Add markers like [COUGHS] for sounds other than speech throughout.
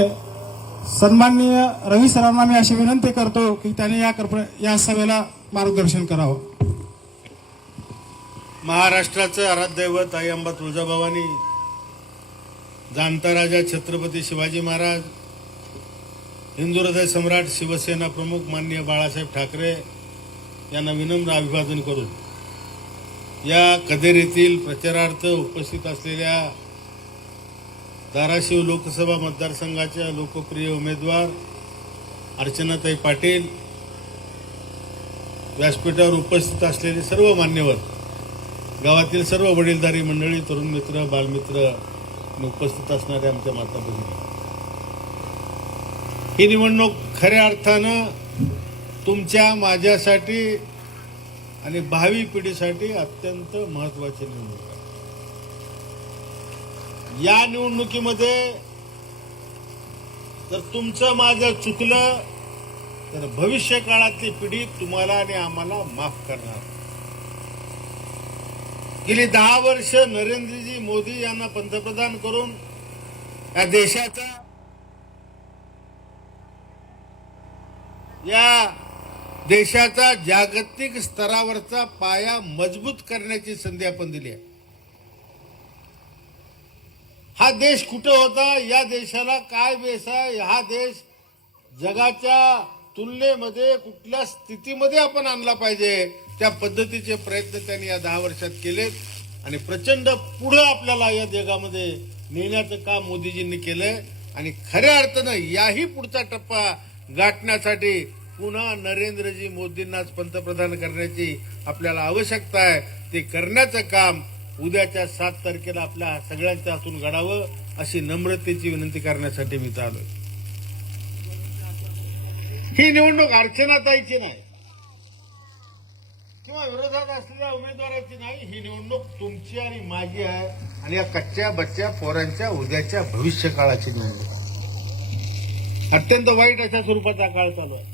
सन्माननीय रवी सरांना मी अशी विनंती करतो की त्यांनी या कर्प या सभेला मार्गदर्शन करावं. महाराष्ट्राचं आराध्यदैवत आई अंबा तुळजाभवानी जाणता राजा छत्रपती शिवाजी महाराज हिंदू हृदय सम्राट शिवसेना प्रमुख माननीय बाळासाहेब ठाकरे यांना विनम्र अभिवादन करून या कदेरीतील प्रचारार्थ उपस्थित असलेल्या धाराशिव लोकसभा मतदारसंघाच्या लोकप्रिय उमेदवार अर्चनाताई पाटील. व्यासपीठावर उपस्थित असलेले सर्व मान्यवर गावातील सर्व वडीलधारी मंडळी तरुण मित्र बालमित्र उपस्थित असणाऱ्या आमच्या माता भगिनी ही निवडणूक खऱ्या अर्थानं तुमच्या माझ्यासाठी आणि भावी पिढीसाठी अत्यंत महत्वाची निवडणूक. या निवडणुकीमध्ये जर तुमचं माझं चुकलं तर भविष्य काळातली पिढी तुम्हाला आणि आम्हाला माफ करणार. गेली दहा वर्ष नरेंद्रजी मोदी यांना पंतप्रधान करून या देशाचा या देशाचा जागतिक स्तरावरचा पाया मजबूत करण्याची संधी आपण दिली आहे. हा देश कुठं होता? या देशाला काय बेस आहे? हा देश जगाच्या तुलनेमध्ये कुठल्या स्थितीमध्ये आपण आणला पाहिजे? त्या पद्धतीचे प्रयत्न त्यांनी या दहा वर्षात केलेत. आणि प्रचंड पुढं आपल्याला या जगामध्ये नेण्याचं काम मोदीजींनी केलंय. आणि खऱ्या अर्थानं याही पुढचा टप्पा गाठण्यासाठी पुन्हा नरेंद्रजी मोदींनाच पंतप्रधान करण्याची आपल्याला आवश्यकता आहे. ते करण्याचं काम उद्याच्या सात तारखेला आपल्या सगळ्यांच्या हातून घडावं अशी नम्रतेची विनंती करण्यासाठी मी चालू ही निवडणूक अर्चनाताईची नाही. किंवा विरोधात असलेल्या उमेदवाराची नाही. ही निवडणूक तुमची आणि माझी आहे. आणि या कच्च्या बच्च्या पोरांच्या उद्याच्या भविष्य काळाची निवडणूक आहे. अत्यंत वाईट अशा स्वरूपाचा काळ चालू आहे.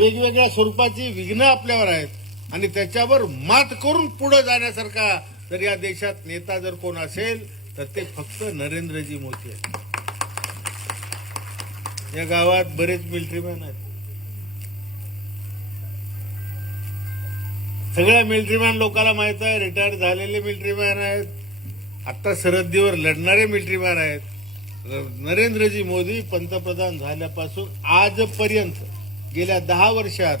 वेगवेगळ्या स्वरूपाची विघ्न आपल्यावर आहेत. आणि त्याच्यावर मात करून पुढे जाण्यासारखा जर या देशात नेता जर कोण असेल तर ते फक्त नरेंद्रजी मोदी आहेत. या गावात बरेच मिलिटरीमॅन आहेत. सगळ्या मिलिटरीमॅन लोकांना माहीत आहे रिटायर झालेले मिलिटरीमॅन आहेत. आता सरहद्दीवर लढणारे मिलिटरीमॅन आहेत. नरेंद्रजी मोदी पंतप्रधान झाल्यापासून आजपर्यंत गेल्या दहा वर्षात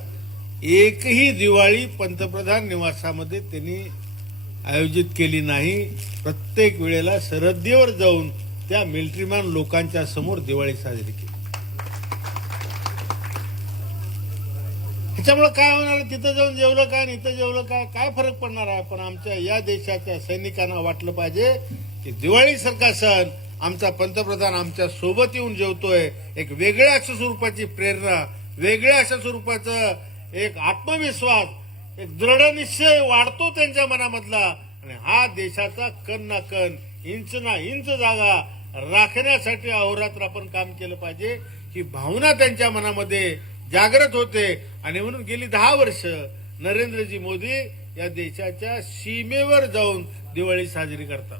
एकही दिवाळी पंतप्रधान निवासामध्ये त्यांनी आयोजित केली नाही प्रत्येक वेळेला सरहद्दीवर जाऊन त्या मिलिटरीमॅन लोकांच्या समोर दिवाळी साजरी केली. त्याच्यामुळे काय होणार? तिथं जाऊन जेवलं काय आणि इथं जेवलं काय? काय फरक पडणार आहे? पण आमच्या या देशाच्या सैनिकांना वाटलं पाहिजे की दिवाळीसारखा सण आमचा पंतप्रधान आमच्यासोबत येऊन जेवतोय. एक वेगळ्या अशा स्वरूपाची प्रेरणा वेगळ्या अशा स्वरूपाचं एक आत्मविश्वास एक दृढ निश्चय वाढतो त्यांच्या मनामधला. आणि हा देशाचा कण ना कण इंच ना इंच जागा राखण्यासाठी अहोरात्र आपण काम केलं पाहिजे. ही भावना त्यांच्या मनामध्ये जागृत होते. आणि म्हणून गेली दहा वर्ष नरेंद्रजी मोदी या देशाच्या सीमेवर जाऊन दिवाळी साजरी करतात.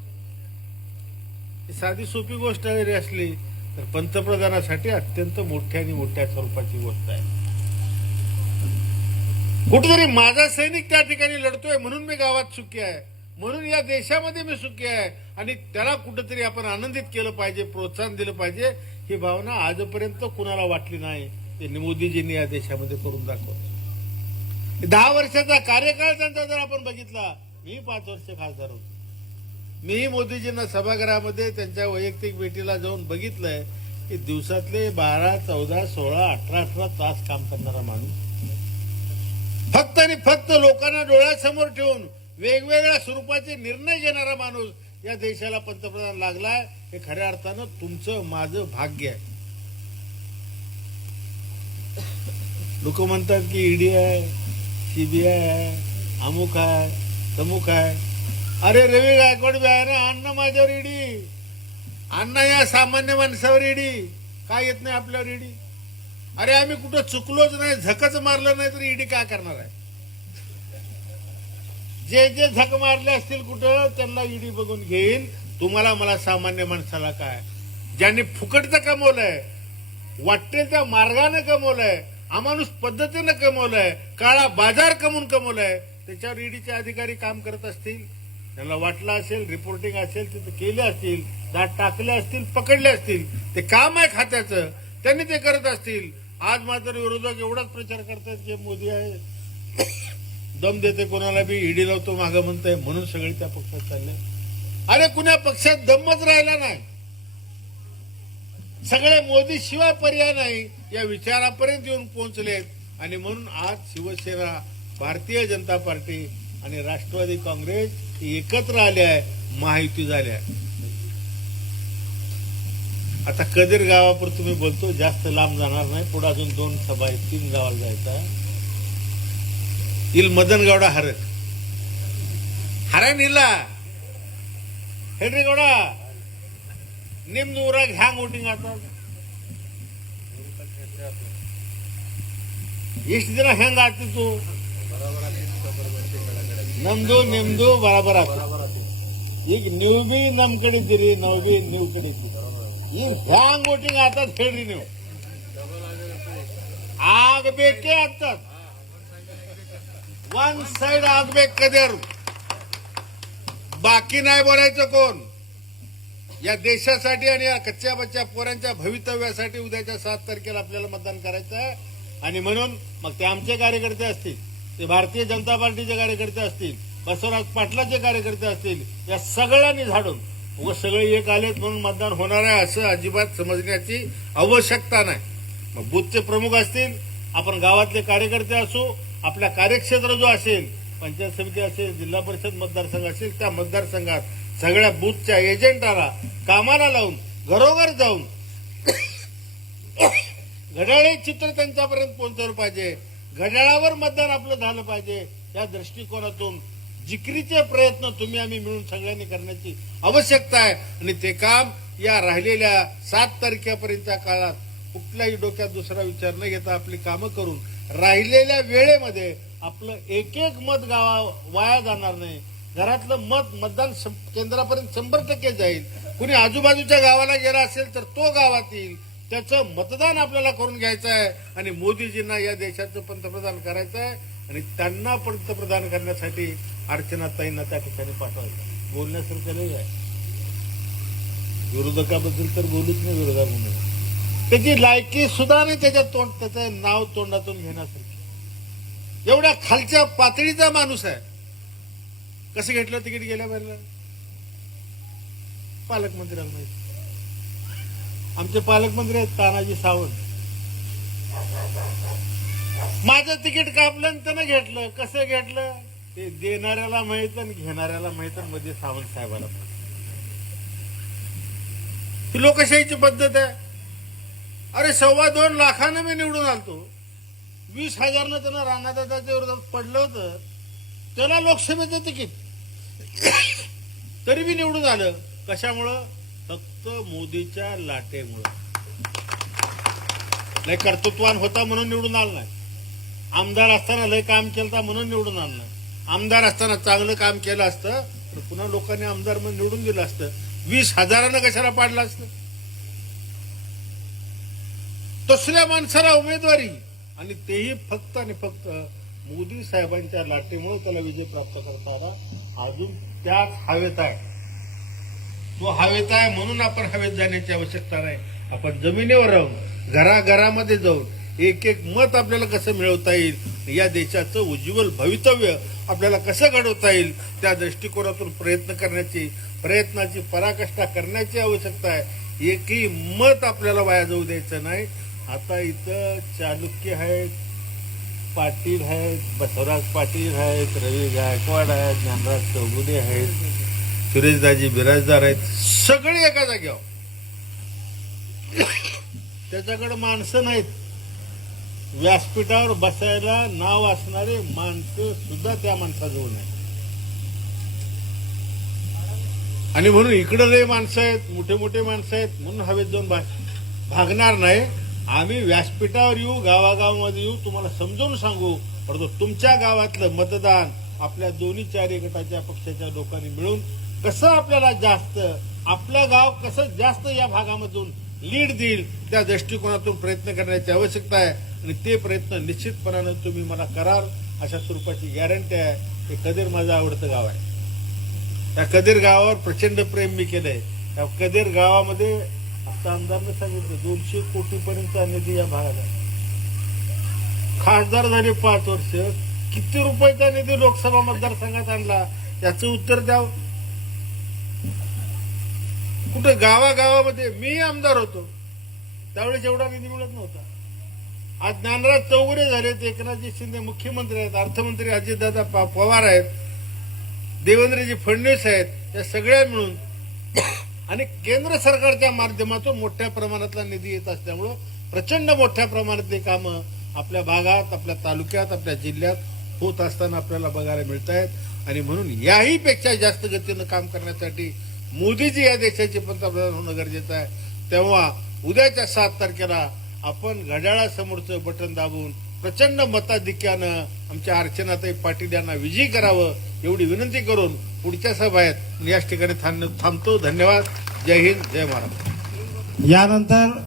ही साधी सोपी गोष्ट जरी असली तर पंतप्रधानासाठी अत्यंत मोठ्या आणि मोठ्या स्वरूपाची गोष्ट आहे. कुठेतरी माझा सैनिक त्या ठिकाणी लढतोय म्हणून मी गावात सुखी आहे. म्हणून या देशामध्ये मी सुखी आहे. आणि त्याला कुठेतरी आपण आनंदित केलं पाहिजे प्रोत्साहन दिलं पाहिजे. ही भावना आजपर्यंत कुणाला वाटली नाही ते मोदीजींनी या देशामध्ये करून दाखवलं. दहा वर्षाचा कार्यकाळ त्यांचा जर आपण बघितला मी पाच वर्ष खासदार होतो. मीही मोदीजींना सभागृहामध्ये त्यांच्या वैयक्तिक भेटीला जाऊन बघितलंय की दिवसातले बारा चौदा सोळा अठरा अठरा तास काम करणारा माणूस फक्त आणि फक्त लोकांना डोळ्यासमोर ठेवून वेगवेगळ्या स्वरूपाचे निर्णय घेणारा माणूस या देशाला पंतप्रधान लागलाय हे खऱ्या अर्थानं तुमचं माझं भाग्य आहे. लोक म्हणतात की ईडी आहे सीबीआय आहे अमुक आहे तमुक आहे. अरे रवी गायकवाड बी आहे ना अण्णा माझ्यावर ईडी अण्णा या सामान्य माणसावर ईडी काय येत नाही आपल्यावर ईडी अरे आम्ही कुठं चुकलोच नाही झकच मारलं नाही तर ईडी काय करणार आहे? जे जे झक मारले असतील कुठं त्यांना ईडी बघून घेईन. तुम्हाला मला सामान्य माणसाला काय? ज्यांनी फुकटचं कमवलंय वाटेल त्या मार्गाने कमवलंय अमानुष पद्धतीनं कमवलंय काळा बाजार कमवून कमवलंय त्याच्यावर ईडीचे अधिकारी काम करत असतील. त्यांना वाटलं असेल रिपोर्टिंग असेल तिथे केले असतील दाट टाकले असतील पकडले असतील ते काम आहे खात्याचं. त्यांनी ते करत असतील. आज मात्र विरोधक एवढाच प्रचार करतात की मोदी आहे. दम देते कोणाला बी ईडी लावतो मागं म्हणतंय म्हणून सगळे त्या पक्षात चालले. अरे कुण्या पक्षात दमच राहिला नाही. सगळे मोदी शिवाय पर्याय नाही या विचारापर्यंत येऊन पोहोचलेत. आणि म्हणून आज शिवसेना भारतीय जनता पार्टी आणि राष्ट्रवादी काँग्रेस एकत्र आले आहे महायुती झाल्या आहे. आता कदीर गावापर तुम्ही बोलतो जास्त लांब जाणार नाही पुढे अजून दोन सभा आहेत तीन गावाला जायचा आहे. येईल मदनगौडा हरक हरा निला हेनरी गौडा ನಿಮ್ದು ಊರಾಗ ಹ್ಯಾಂಗ್ ವೋಟಿಂಗ್ ಆತ ಇಷ್ಟು ದಿನ ಹೆಂಗ ಆಗ್ತಿತ್ತು ನಮ್ದು ನಿಮ್ದು ಬರಾಬರ್ ಆಗ್ತಿತ್ತು ಈಗ ನೀವು ಬಿ ನಮ್ ಕಡೆ ಇದ್ದೀರಿ ನಾವು ಬಿ ನೀವು ಕಡೆ ಇದ್ದೀರಿ ಈಗ ಹ್ಯಾಂಗ್ ವೋಟಿಂಗ್ ಆತದ ಹೇಳ್ರಿ ನೀವು ಆಗಬೇಕೇ ಆಗ್ತದ ಒನ್ ಸೈಡ್ ಆಗ್ಬೇಕು ಕದೇರು बाकी नाही बोलायचं कोण या देशासाठी आणि या कच्च्या बच्च्या पोरांच्या भवितव्यासाठी उद्याच्या सात तारखेला आपल्याला मतदान करायचं आहे आणि म्हणून मग ते आमचे कार्यकर्ते असतील ते भारतीय जनता पार्टीचे कार्यकर्ते असतील बसवराज पाटलाचे कार्यकर्ते असतील या सगळ्यांनी झाडून व सगळे एक आलेत म्हणून मतदान होणार आहे असं अजिबात समजण्याची आवश्यकता नाही. मग बूथचे प्रमुख असतील आपण गावातले कार्यकर्ते असू आपल्या कार्यक्षेत्र जो असेल पंचायत समिती असेल जिल्हा परिषद मतदारसंघ असेल त्या मतदारसंघात सगळ्या बूथच्या एजंटाला कामाला लावून घरोघर जाऊन घड्याळे चित्र त्यांच्यापर्यंत पोहोचवलं पाहिजे. घड्याळावर मतदान आपलं झालं पाहिजे. या दृष्टिकोनातून जिकरीचे प्रयत्न तुम्ही आम्ही मिळून सगळ्यांनी करण्याची आवश्यकता आहे. आणि ते काम या राहिलेल्या सात तारखेपर्यंतच्या काळात कुठल्याही डोक्यात दुसरा विचार न घेता आपली कामं करून राहिलेल्या वेळेमध्ये आपलं एक एक मत गावा वाया जाणार नाही. घरातलं मत मतदान केंद्रापर्यंत शंभर टक्के जाईल. कुणी आजूबाजूच्या गावाला गेला असेल तर तो गावात येईल. त्याचं मतदान आपल्याला करून घ्यायचं आहे. आणि मोदीजींना या देशाचं पंतप्रधान करायचं आहे. आणि त्यांना पंतप्रधान करण्यासाठी अर्चनाताईंना त्या ठिकाणी पाठवायचं. बोलण्यासारखं नाही आहे. विरोधकाबद्दल तर बोलूच नाही विरोधाबद्दल त्याची लायकी सुद्धा नाही त्याच्या तोंड त्याचं नाव तोंडातून घेण्यासारखी. एवढ्या खालच्या पातळीचा माणूस आहे. कसं घेतलं तिकीट गेल्या वेळेला पालकमंत्र्यांना माहिती आमचे पालकमंत्री आहेत तानाजी सावंत. माझं तिकीट कापलं त्यानं घेतलं. कसं घेतलं? ते देणाऱ्याला माहीत आणि घेणाऱ्याला माहीत मध्ये सावंत साहेबाला ती लोकशाहीची पद्धत आहे. अरे सव्वा दोन लाखानं मी निवडून आलतो. वीस हजारनं त्यानं राणादादाच्या विरोधात पडलं होतं. त्याला लोकसभेचं तिकीट. तरी मी निवडून आलं. कशामुळं? फक्त मोदीच्या लाटेमुळं. नाही कर्तृत्वान होता म्हणून निवडून आलं नाही. आमदार असताना लय काम केलं म्हणून निवडून आणलं. आमदार असताना चांगलं काम केलं असतं तर पुन्हा लोकांनी आमदार म्हणून निवडून दिलं असतं. वीस हजारानं कशाला पाडलं असतं? तसल्या माणसाला उमेदवारी. आणि तेही फक्त आणि फक्त मोदी साहेबांच्या लाटेमुळे त्याला विजय प्राप्त करता आला. अजून त्याच हवेत आहे. तो हवेत आहे म्हणून आपण हवेत जाण्याची आवश्यकता नाही. आपण जमिनीवर राहून घराघरामध्ये जाऊन एक एक मत आपल्याला कसं मिळवता येईल या देशाचं उज्ज्वल भवितव्य आपल्याला कसं घडवता येईल त्या दृष्टिकोनातून प्रयत्न करण्याची प्रयत्नाची पराकाष्ठा करण्याची आवश्यकता आहे. एकही मत आपल्याला वाया जाऊ द्यायचं नाही. आता इथं चालुक्य आहेत पाटील आहेत बसवराज पाटील आहेत रवी गायकवाड आहेत ज्ञानराज चौगुले आहेत सुरेशदाजी बिराजदार आहेत सगळे एका जाग्यावर [COUGHS] त्याच्याकडे माणसं नाहीत. व्यासपीठावर बसायला नाव असणारे माणसं सुद्धा त्या माणसाजवळ नाही. आणि म्हणून इकडं लय माणसं आहेत मोठे मोठे माणसं आहेत म्हणून हवेत जाऊन भागणार नाही. आम्ही व्यासपीठावर येऊ गावागावामध्ये येऊ तुम्हाला समजावून सांगू. परंतु तुमच्या गावातलं मतदान आपल्या दोन्ही चारी गटाच्या पक्षाच्या लोकांनी मिळून कसं आपल्याला जास्त आपलं गाव कसं जास्त या भागामधून लीड देईल त्या दृष्टिकोनातून प्रयत्न करण्याची आवश्यकता आहे. आणि ते प्रयत्न निश्चितपणानं तुम्ही मला कराल अशा स्वरूपाची गॅरंटी आहे. हे कदीर माझं आवडतं गाव आहे. त्या कदीर गावावर प्रचंड प्रेम मी केलंय. त्या कदीर गावामध्ये आता आमदारनं सांगितलं दोनशे कोटीपर्यंतचा निधी या भागात आहे. खासदार झाले पाच वर्ष. किती रुपयाचा निधी लोकसभा मतदारसंघात आणला? याचं उत्तर द्यावं? कुठं गावागावामध्ये मी आमदार होतो. त्यावेळेस एवढा निधी मिळत नव्हता. आज ज्ञानराज चौगुले झालेत एकनाथजी शिंदे मुख्यमंत्री आहेत अर्थमंत्री अजितदादा प- पवार आहेत देवेंद्रजी फडणवीस आहेत या सगळ्या मिळून आणि केंद्र सरकारच्या माध्यमातून मोठ्या प्रमाणातला निधी येत असल्यामुळं प्रचंड मोठ्या प्रमाणातली कामं आपल्या भागात आपल्या तालुक्यात आपल्या जिल्ह्यात होत असताना आपल्याला बघायला मिळत आहेत आणि म्हणून याही पेक्षा जास्त गतीनं काम करण्यासाठी मोदीजी या देशाचे पंतप्रधान होणं गरजेचं आहे. तेव्हा उद्याच्या सात तारखेला आपण घड्याळासमोरचं बटन दाबून प्रचंड मताधिक्यानं आमच्या अर्चनाताई पाटील यांना विजयी करावं एवढी विनंती करून पुढच्या सभा आहेत. याच ठिकाणी थांब- थांबतो. धन्यवाद. जय हिंद. जय महाराष्ट्र. यानंतर